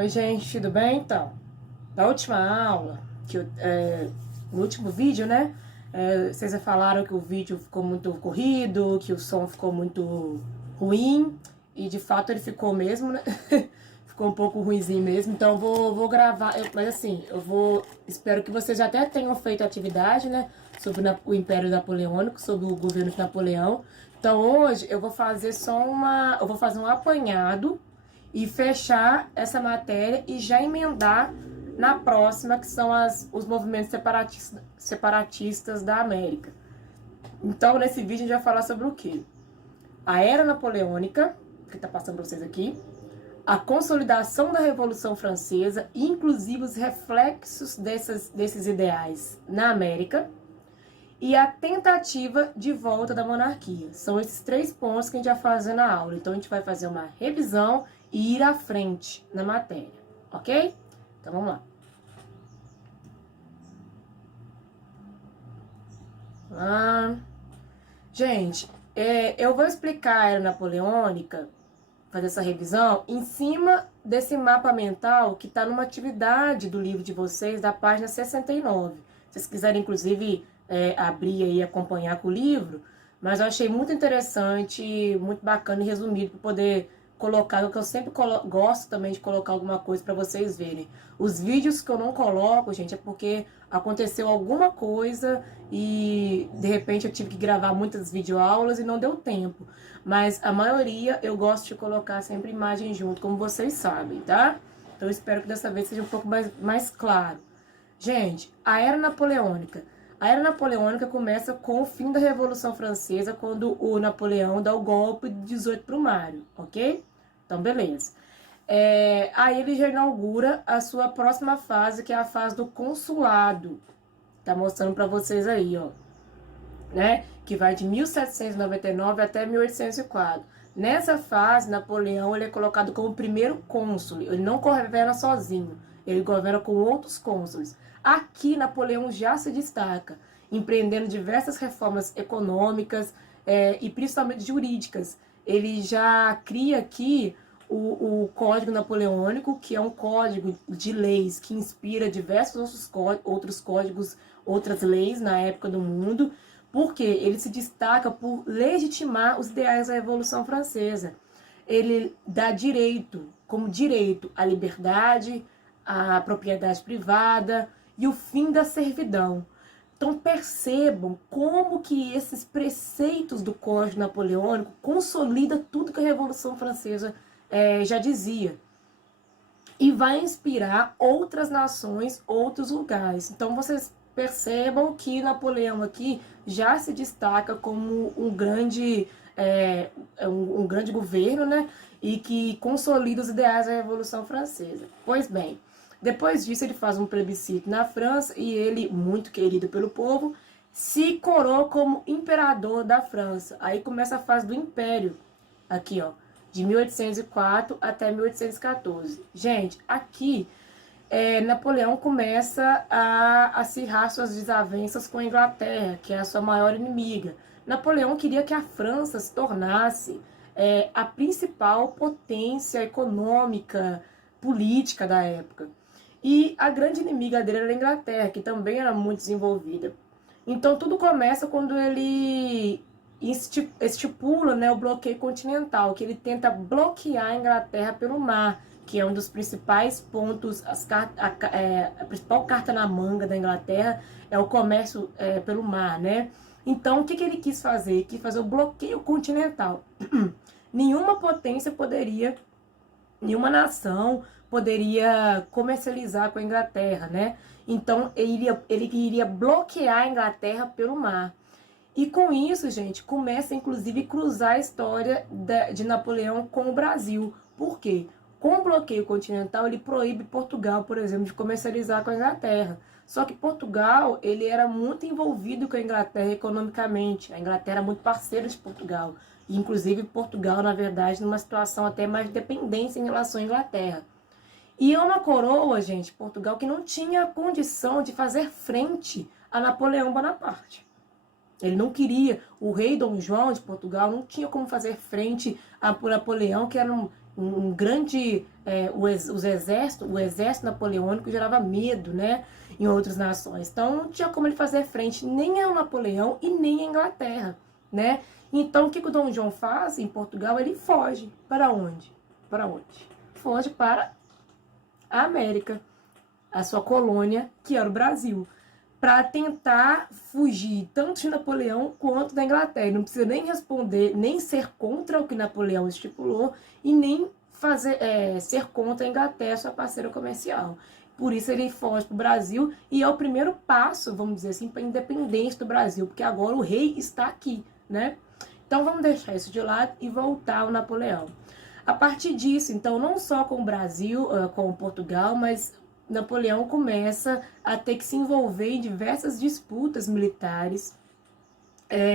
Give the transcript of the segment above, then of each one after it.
Oi, gente, tudo bem? Então, na última aula, no último vídeo, né? Vocês falaram que o vídeo ficou muito corrido, que o som ficou muito ruim, e de fato ele ficou mesmo, né? Ficou um pouco ruinzinho mesmo, então eu vou gravar, mas assim, espero que vocês já até tenham feito atividade, né? Sobre o Império Napoleônico, sobre o governo de Napoleão. Então hoje eu vou fazer eu vou fazer um apanhado e fechar essa matéria e já emendar na próxima, que são os movimentos separatistas da América. Então, nesse vídeo, a gente vai falar sobre o quê? A Era Napoleônica, que está passando para vocês aqui, a consolidação da Revolução Francesa, inclusive os reflexos desses ideais na América, e a tentativa de volta da monarquia. São esses 3 pontos que a gente vai fazer na aula. Então, a gente vai fazer uma revisão e ir à frente na matéria, ok? Então, vamos lá. Gente, eu vou explicar a Era Napoleônica, fazer essa revisão, em cima desse mapa mental que está numa atividade do livro de vocês, da página 69. Se vocês quiserem, inclusive, abrir aí e acompanhar com o livro, mas eu achei muito interessante, muito bacana e resumido para poder colocar, o que eu sempre gosto também de colocar alguma coisa para vocês verem. Os vídeos que eu não coloco, gente, é porque aconteceu alguma coisa e de repente eu tive que gravar muitas videoaulas e não deu tempo. Mas a maioria eu gosto de colocar sempre imagem junto, como vocês sabem, tá? Então eu espero que dessa vez seja um pouco mais claro. Gente, a Era Napoleônica. A Era Napoleônica começa com o fim da Revolução Francesa, quando o Napoleão dá o golpe de 18 Brumário, ok? Então, beleza. Aí ele já inaugura a sua próxima fase, que é a fase do consulado. Tá mostrando para vocês aí, ó. Né? Que vai de 1799 até 1804. Nessa fase, Napoleão ele é colocado como primeiro cônsul. Ele não governa sozinho, ele governa com outros cônsules. Aqui, Napoleão já se destaca, empreendendo diversas reformas econômicas e principalmente jurídicas. Ele já cria aqui o Código Napoleônico, que é um código de leis que inspira diversos outros códigos, outras leis na época do mundo, porque ele se destaca por legitimar os ideais da Revolução Francesa. Ele dá como direito, à liberdade, à propriedade privada e o fim da servidão. Então percebam como que esses preceitos do Código Napoleônico consolida tudo que a Revolução Francesa já dizia. E vai inspirar outras nações, outros lugares. Então vocês percebam que Napoleão aqui já se destaca como um grande governo, né? E que consolida os ideais da Revolução Francesa. Pois bem, depois disso ele faz um plebiscito na França e ele, muito querido pelo povo, se coroa como imperador da França. Aí começa a fase do Império, aqui ó, de 1804 até 1814. Gente, aqui Napoleão começa a acirrar suas desavenças com a Inglaterra, que é a sua maior inimiga. Napoleão queria que a França se tornasse a principal potência econômica, política da época. E a grande inimiga dele era a Inglaterra, que também era muito desenvolvida. Então tudo começa quando ele estipula, né, o bloqueio continental, que ele tenta bloquear a Inglaterra pelo mar, que é um dos principais pontos, a principal carta na manga da Inglaterra é o comércio pelo mar, né? Então, o que ele quis fazer? Ele quis fazer o bloqueio continental. Nenhuma potência poderia, nenhuma nação poderia comercializar com a Inglaterra, né? Então, ele iria bloquear a Inglaterra pelo mar. E com isso, gente, começa inclusive a cruzar a história de Napoleão com o Brasil. Por quê? Com o bloqueio continental, ele proíbe Portugal, por exemplo, de comercializar com a Inglaterra. Só que Portugal, ele era muito envolvido com a Inglaterra economicamente. A Inglaterra era muito parceira de Portugal. E, inclusive, Portugal, na verdade, numa situação até mais de dependência em relação à Inglaterra. E é uma coroa, gente, Portugal, que não tinha condição de fazer frente a Napoleão Bonaparte. Ele não queria, o rei Dom João de Portugal não tinha como fazer frente a Napoleão, que era um grande o exército napoleônico gerava medo, né, em outras nações. Então não tinha como ele fazer frente nem ao Napoleão e nem à Inglaterra, né? Então o que o Dom João faz em Portugal? Ele foge. Para onde? Para onde? Foge para a América, a sua colônia, que era o Brasil, para tentar fugir tanto de Napoleão quanto da Inglaterra. Ele não precisa nem responder, nem ser contra o que Napoleão estipulou e nem ser contra a Inglaterra, sua parceira comercial. Por isso ele foge para o Brasil e é o primeiro passo, vamos dizer assim, para a independência do Brasil, porque agora o rei está aqui, né? Então vamos deixar isso de lado e voltar ao Napoleão. A partir disso, então, não só com o Brasil, com Portugal, mas Napoleão começa a ter que se envolver em diversas disputas militares,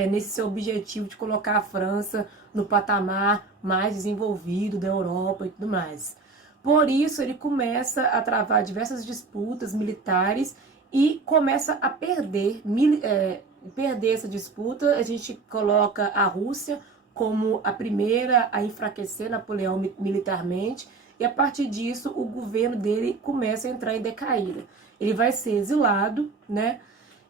nesse seu objetivo de colocar a França no patamar mais desenvolvido da Europa e tudo mais. Por isso, ele começa a travar diversas disputas militares e começa a perder essa disputa. A gente coloca a Rússia como a primeira a enfraquecer Napoleão militarmente, e a partir disso o governo dele começa a entrar em decaída. Ele vai ser exilado, né?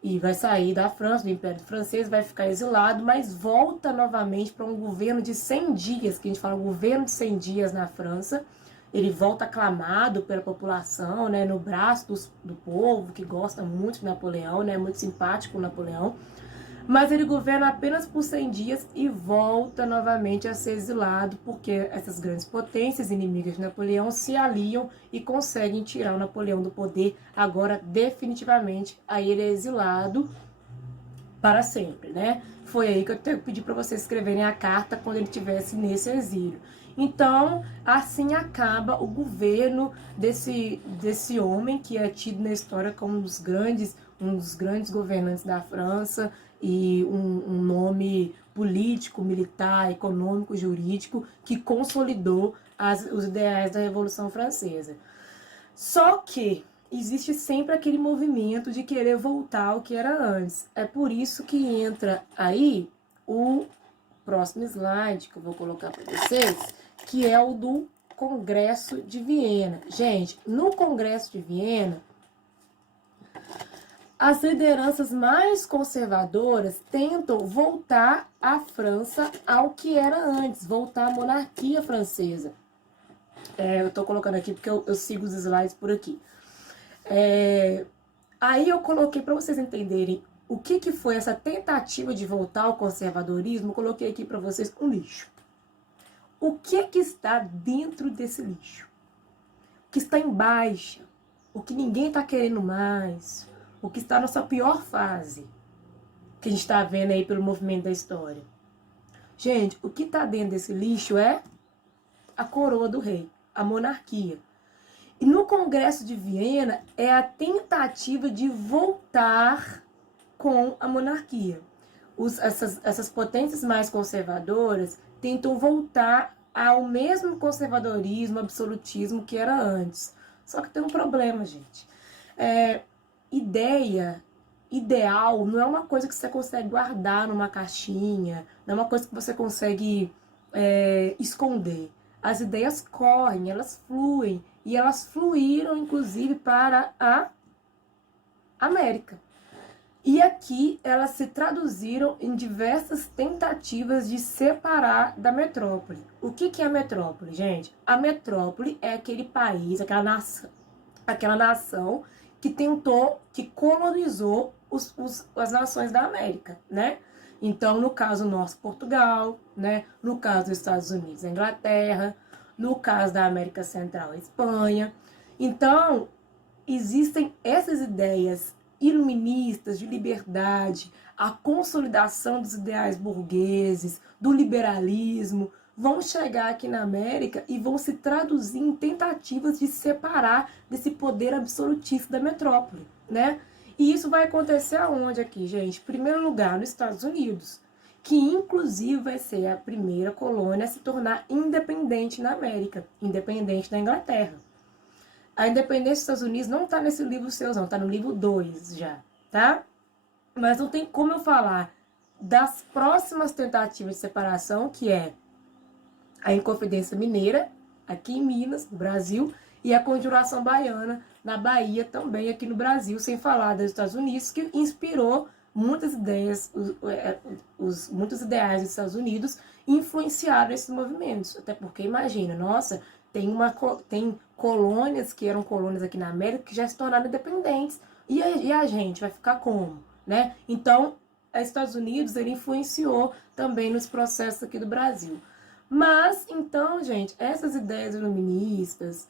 E vai sair da França, do Império Francês, vai ficar exilado, mas volta novamente para um governo de 100 dias, que a gente fala governo de 100 dias na França. Ele volta aclamado pela população, né, no braço do povo, que gosta muito de Napoleão, né, muito simpático o Napoleão. Mas ele governa apenas por 100 dias e volta novamente a ser exilado, porque essas grandes potências inimigas de Napoleão se aliam e conseguem tirar o Napoleão do poder agora definitivamente. Aí ele é exilado para sempre, né? Foi aí que eu pedi para vocês escreverem a carta quando ele estivesse nesse exílio. Então, assim acaba o governo desse homem que é tido na história como um dos grandes governantes da França, e um nome político, militar, econômico, jurídico, que consolidou os ideais da Revolução Francesa. Só que existe sempre aquele movimento de querer voltar ao que era antes. É por isso que entra aí o próximo slide, que eu vou colocar para vocês, que é o do Congresso de Viena. Gente, no Congresso de Viena, as lideranças mais conservadoras tentam voltar a França ao que era antes, voltar à monarquia francesa. Eu estou colocando aqui porque eu sigo os slides por aqui. Aí eu coloquei para vocês entenderem o que foi essa tentativa de voltar ao conservadorismo. Eu coloquei aqui para vocês um lixo. O que está dentro desse lixo? O que está em baixa? O que ninguém está querendo mais? O que está na sua pior fase, que a gente está vendo aí pelo movimento da história. Gente, o que está dentro desse lixo é a coroa do rei, a monarquia. E no Congresso de Viena é a tentativa de voltar com a monarquia. Essas potências mais conservadoras tentam voltar ao mesmo conservadorismo, absolutismo que era antes. Só que tem um problema, gente. Ideal não é uma coisa que você consegue guardar numa caixinha, não é uma coisa que você consegue esconder. As ideias correm, elas fluem, e elas fluíram inclusive para a América. E aqui elas se traduziram em diversas tentativas de separar da metrópole. O que é a metrópole, gente? A metrópole é aquele país, aquela nação que colonizou as nações da América, né? Então, no caso nosso, Portugal, né? No caso dos Estados Unidos, a Inglaterra, no caso da América Central, a Espanha. Então, existem essas ideias iluministas de liberdade, a consolidação dos ideais burgueses, do liberalismo, vão chegar aqui na América e vão se traduzir em tentativas de separar desse poder absolutista da metrópole, né? E isso vai acontecer aonde aqui, gente? Em primeiro lugar, nos Estados Unidos, que inclusive vai ser a primeira colônia a se tornar independente na América, independente da Inglaterra. A independência dos Estados Unidos não está nesse livro seu, não, está no livro 2 já, tá? Mas não tem como eu falar das próximas tentativas de separação, que é a Inconfidência Mineira, aqui em Minas, no Brasil, e a Conjuração Baiana na Bahia, também aqui no Brasil, sem falar dos Estados Unidos, que inspirou muitas ideias, muitos ideais dos Estados Unidos influenciaram esses movimentos. Até porque, imagina, nossa, tem colônias que eram colônias aqui na América que já se tornaram independentes. E a gente vai ficar como? Né? Então, os Estados Unidos ele influenciou também nos processos aqui do Brasil. Mas, então, gente, essas ideias iluministas,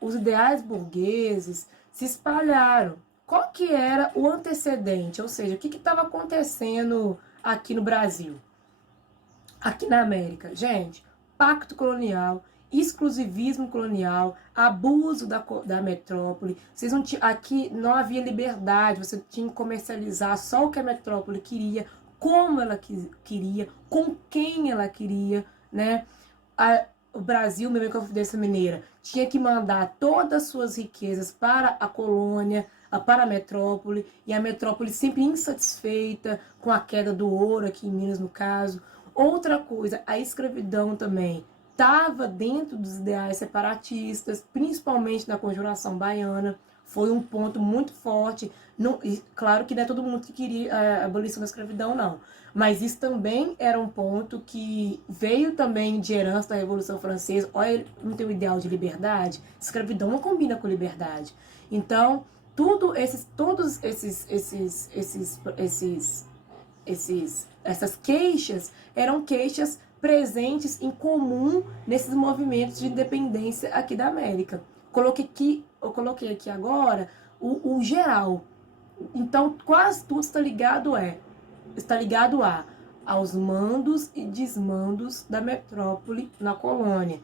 os ideais burgueses se espalharam. Qual que era o antecedente? Ou seja, o que estava acontecendo aqui no Brasil? Aqui na América? Gente, pacto colonial, exclusivismo colonial, abuso da metrópole. Vocês não aqui não havia liberdade, você tinha que comercializar só o que a metrópole queria, como ela queria, com quem ela queria, né? O Brasil, mesmo com a Confederação Mineira, tinha que mandar todas as suas riquezas para a colônia, para a metrópole, e a metrópole sempre insatisfeita com a queda do ouro, aqui em Minas no caso. Outra coisa, a escravidão também estava dentro dos ideais separatistas, principalmente na Conjuração Baiana, foi um ponto muito forte. Não, claro que não é todo mundo que queria a abolição da escravidão, não. Mas isso também era um ponto que veio também de herança da Revolução Francesa. Olha, não tem o ideal de liberdade? Escravidão não combina com liberdade. Então, todos essas queixas eram queixas presentes em comum nesses movimentos de independência aqui da América. Eu coloquei aqui agora o geral. Então, quase tudo está ligado aos mandos e desmandos da metrópole na colônia.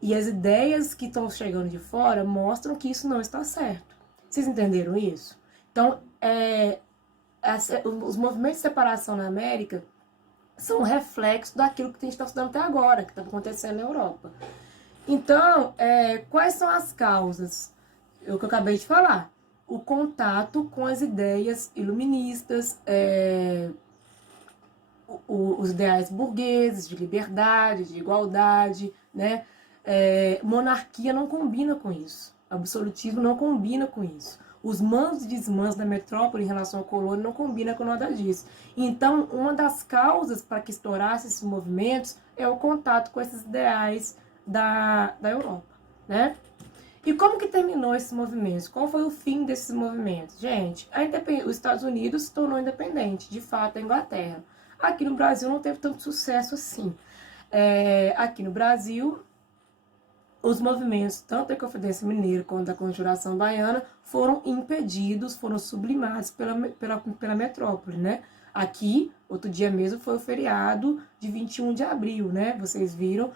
E as ideias que estão chegando de fora mostram que isso não está certo. Vocês entenderam isso? Então, os movimentos de separação na América são um reflexo daquilo que a gente está estudando até agora, que está acontecendo na Europa. Então, quais são as causas? O que eu acabei de falar. O contato com as ideias iluministas, os ideais burgueses, de liberdade, de igualdade, né? Monarquia não combina com isso. Absolutismo não combina com isso. Os mandos e desmandos da metrópole em relação à colônia não combina com nada disso. Então, uma das causas para que estourassem esses movimentos é o contato com esses ideais da Europa, né? E como que terminou esses movimentos? Qual foi o fim desses movimentos? Gente, os Estados Unidos se tornou independente, de fato, a Inglaterra. Aqui no Brasil não teve tanto sucesso assim. Aqui no Brasil, os movimentos, tanto da Confederação Mineira quanto da Conjuração Baiana, foram impedidos, foram sublimados pela metrópole, né? Aqui, outro dia mesmo, foi o feriado de 21 de abril, né? Vocês viram,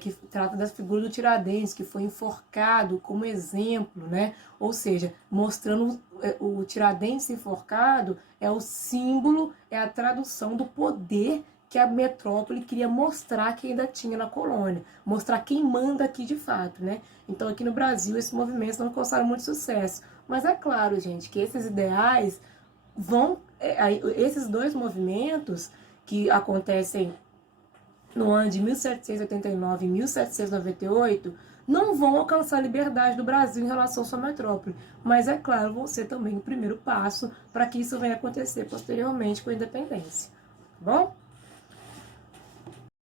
que trata da figura do Tiradentes, que foi enforcado como exemplo, né? Ou seja, mostrando o Tiradentes enforcado é o símbolo, é a tradução do poder que a metrópole queria mostrar que ainda tinha na colônia, mostrar quem manda aqui de fato, né? Então aqui no Brasil esses movimentos não alcançaram muito sucesso, mas é claro, gente, que esses ideais esses dois movimentos que acontecem no ano de 1789 e 1798, não vão alcançar a liberdade do Brasil em relação à sua metrópole. Mas, é claro, vão ser também o primeiro passo para que isso venha acontecer posteriormente com a independência. Tá bom?